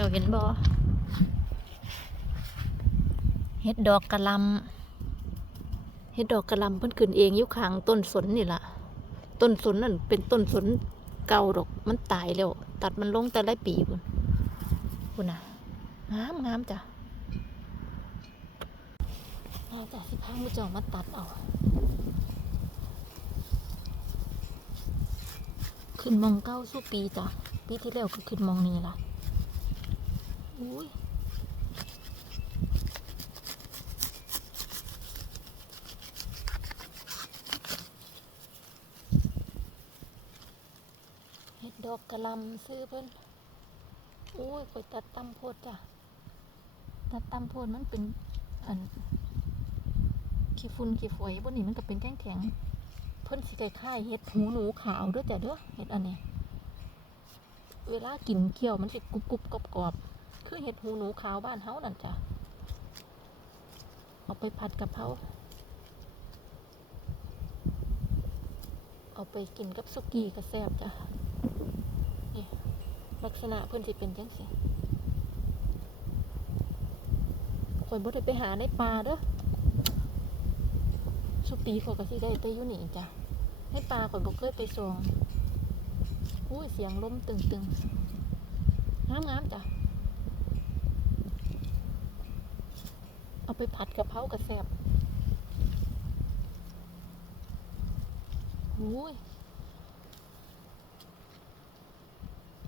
จ้าเห็นบ่เฮ็ดดอกกะหลำเฮ็ดดอกกะหลำเพิ่นขึ้นเองอยู่ข้างต้นสนนี่ล่ะ ต้นสนนั่นเป็นต้นสนเก่าดอกมันตายแล้ว ตัดมันลงแต่ละปีพุ่นพุ่นน่ะงามงามจ้ะน่าจะสิพามุเจ้ามาตัดเอาขึ้นมองเก้าสู้ปีจ้ะปีที่แล้วก็ขึ้นมองนี้ล่ะ อุ้ยเห็ดดอกกระลำซื้อเพิ่นอุ้ยคอยตัดตำโพดจ้ะ ตัดตำโพดมันเป็นอันขี้ฝุ่นขี้ฝอยบนนี้มันก็เป็นแข็งแข็งเพิ่นสิคล้ายเห็ดหูหนูขาวด้วยจ้ะเด้อเห็ดอันนี้ เวลากินเคี่ยวมันสิกรุบกรุบกรอบกรอบ คือเห็ดหูหนูขาวบ้านเฮานั่นจ้ะเอาไปผัดกะเพราเอาไปกินกับสุกี้ก็แซ่บจ้ะนี่ลักษณะเพิ่นสิเป็นจังซี่ข่อยบ่ได้ไปหาในป่าเด้อสุปีข่อยก็สิได้แต่อยู่นี่จ้ะในป่าข่อยบ่เคยไปส่งอุ้ยเสียงลมตึงๆงามๆจ้ะ เอาไปผัดกะเพรากระแซบหูย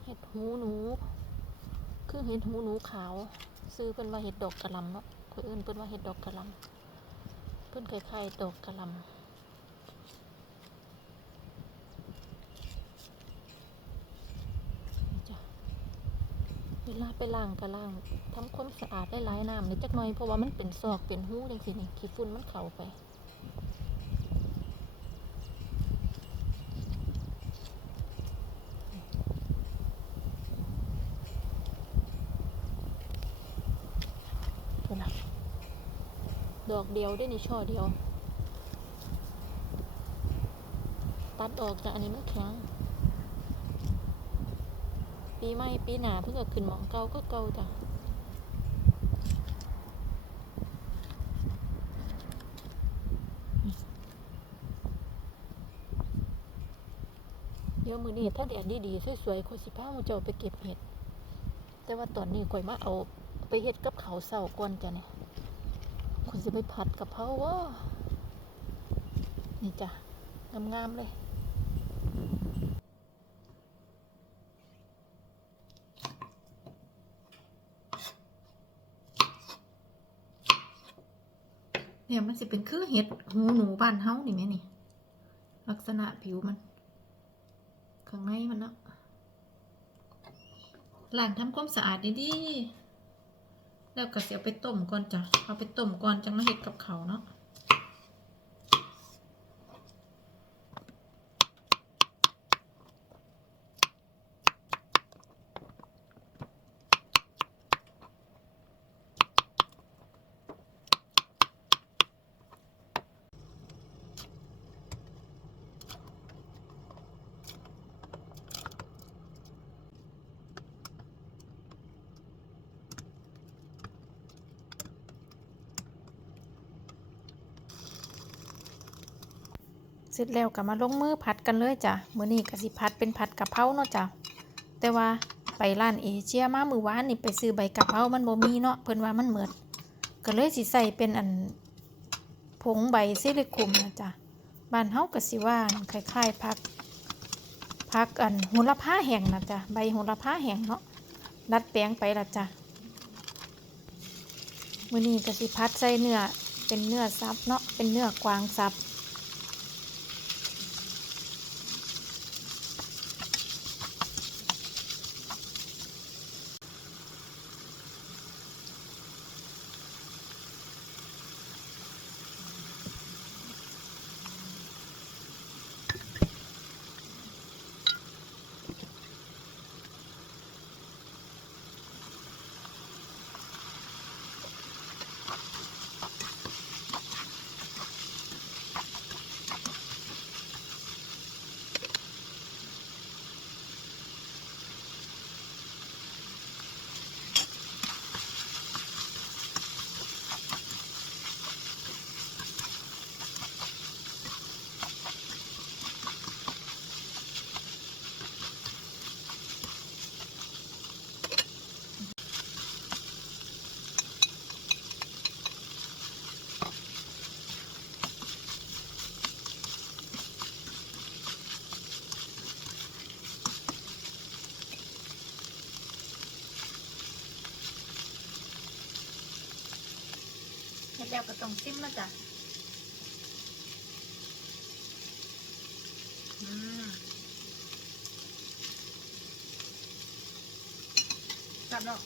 เห็ดหูหนู คือเห็ดหูหนูขาว ซื้อเพิ่นว่าเห็ดดอกกระลำเนาะคนอื่นเพิ่นว่าเห็ดดอกกระลำเพิ่นคล้ายๆดอกกระลำนี่จ้ะ เวลาไปล้างก็ล้างทำความสะอาดได้หลายน้ำนี่จักหน่อยเพราะว่ามันเป็นซอกเป็นหูจังสินี่ขี้ฝุ่นมันเข้าไปดอกเดียวได้ในช่อเดียว ตัดออกจากอันนี้มันแข็ง ปีใหม่ปีหนาเพิ่งก็ขึ้นมองเก่าก็เก่าจ้ะเดี๋ยวมือนี้ถ้าแดดดีๆสวยๆคนสิพาหมูเจ้าไปเก็บเห็ด แต่ว่าตอนนี้ข่อยมาเอาไปเห็ดกับเขาเสาก่อนจ้ะเนี่ยคนจะไปผัดกับเพราว่านี่จ้ะงามๆเลย เนี่ยมันสิเป็นคือเห็ดหูหนูบ้านเฮานี่แม่นี่ ลักษณะผิวมัน ข้างในมันเนาะล้างทำความสะอาดดีๆแล้วก็เสียไปต้มก่อนจ้ะเอาไปต้มก่อนจังมาเห็ดกับเขาเนาะ ร็จแล้วก็มาลงมือผัดกันเลยจ้ะมื้อนี้ก็สิผัดเป็นผัดกะเพราเนาะจ้ะแต่ว่าไปร้านเอเชียมามื้อวานนี่ไปซื้อใบกะเพรามันบ่มีเนาะเพิ่นว่ามันเหมือดก็เลยสิใส่เป็นอันผงใบซิลิคุมนะจ้ะบ้านเฮาก็สิว่าคล้ายๆผักผักอันโหระพาแห้งนะจ้ะใบโหระพาแห้งเนาะดัดแปลงไปละจ้ะมื้อนี้ก็สิผัดใส่เนื้อเป็นเนื้อสับเนาะเป็นเนื้อกวางสับ แล้วก็ต้องซิมนะจ้ะอืมจับเนาะ